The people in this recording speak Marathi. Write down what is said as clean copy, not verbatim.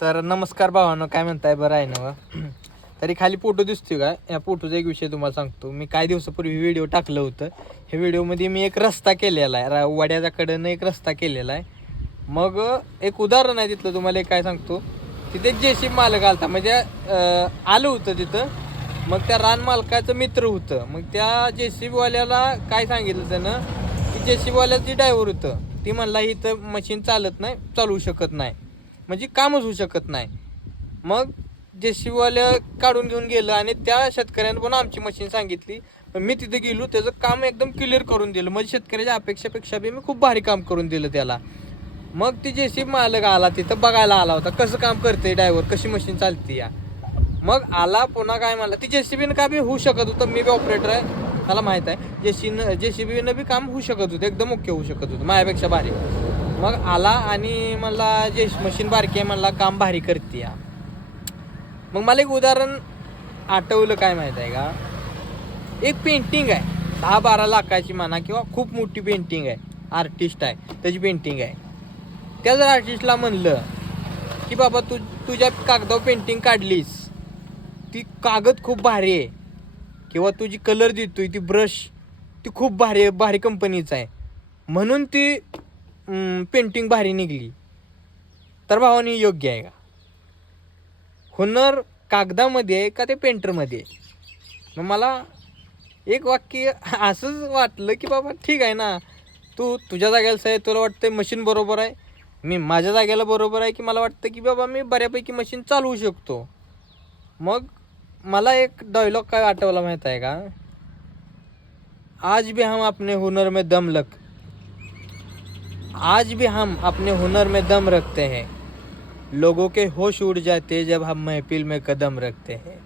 तर नमस्कार भावांनो, काय म्हणताय, बरं आहे ना? तरी खाली फोटो दिसतोय का? या फोटोचा एक विषय तुम्हाला सांगतो. मी काही दिवसापूर्वी व्हिडिओ टाकलं होतं. ह्या व्हिडिओमध्ये मी एक रस्ता केलेला आहे, वड्याच्या कडेनं एक रस्ता केलेला आहे. मग एक उदाहरण आहे तिथलं, तुम्हाला एक काय सांगतो. तिथे जेसीबी मालक आलता, म्हणजे आलं होतं तिथं. मग त्या रान मालकाचं मित्र होतं. मग त्या जेसीबीवाल्याला काय सांगितलं त्यानं की जेसीबीवाल्याचं जे ड्रायव्हर होतं ती म्हणला इथं मशीन चालत नाही, चालवू शकत नाही, म्हणजे कामच होऊ शकत नाही. मग जेसीबीवाल्या काढून घेऊन गेलं आणि त्या शेतकऱ्यानं पण आमची मशीन सांगितली. मी तिथे गेलो, त्याचं काम एकदम क्लिअर करून दिलं. म्हणजे शेतकऱ्याच्या अपेक्षापेक्षा बी मी खूप भारी काम करून दिलं त्याला. मग ती जेसीबी मालक आला, तिथं बघायला आला होता कसं काम करते ड्रायव्हर, कशी मशीन चालते या. मग आला पुन्हा काय म्हणला, ती जेसीबीनं का बी होऊ शकत होतं, मी बी ऑपरेटर आहे, मला माहीत आहे. जेसीबीनं बी काम होऊ शकत होतं, एकदम ओके होऊ शकत होतं, माझ्यापेक्षा भारी. मग आला आणि मला मशीन बारकी आहे, म्हणला काम भारी करते या. मग मला एक उदाहरण आठवलं, काय माहीत आहे का? एक पेंटिंग आहे 10-12 लाखाची म्हणा, किंवा खूप मोठी पेंटिंग आहे, आर्टिस्ट आहे त्याची पेंटिंग आहे. त्या जर आर्टिस्टला म्हणलं की बाबा तुझ्या कागदावर पेंटिंग काढलीस, ती कागद खूप भारी आहे, किंवा तुझी कलर देतोय ती ब्रश ती खूप भारी आहे, भारी कंपनीचा आहे, म्हणून ती पेंटिंग भारी निघली, तर भावानी योग्य आहे का? हुनर कागदामध्ये आहे का ते पेंटरमध्ये आहे? मग मला एक वाक्य असंच वाटलं की बाबा ठीक आहे ना, तुझ्या जागेला आहे, तुला वाटतं मशीन बरोबर आहे, मी माझ्या जागेला बरोबर आहे, की मला वाटतं की बाबा मी बऱ्यापैकी मशीन चालवू शकतो. मग मला एक डायलॉग काय आठवला माहीत आहे का? आज भी हम अपने हुनर में दम आज भी हम अपने हुनर में दम रखते हैं, लोगों के होश उड़ जाते जब हम महफिल में कदम रखते हैं.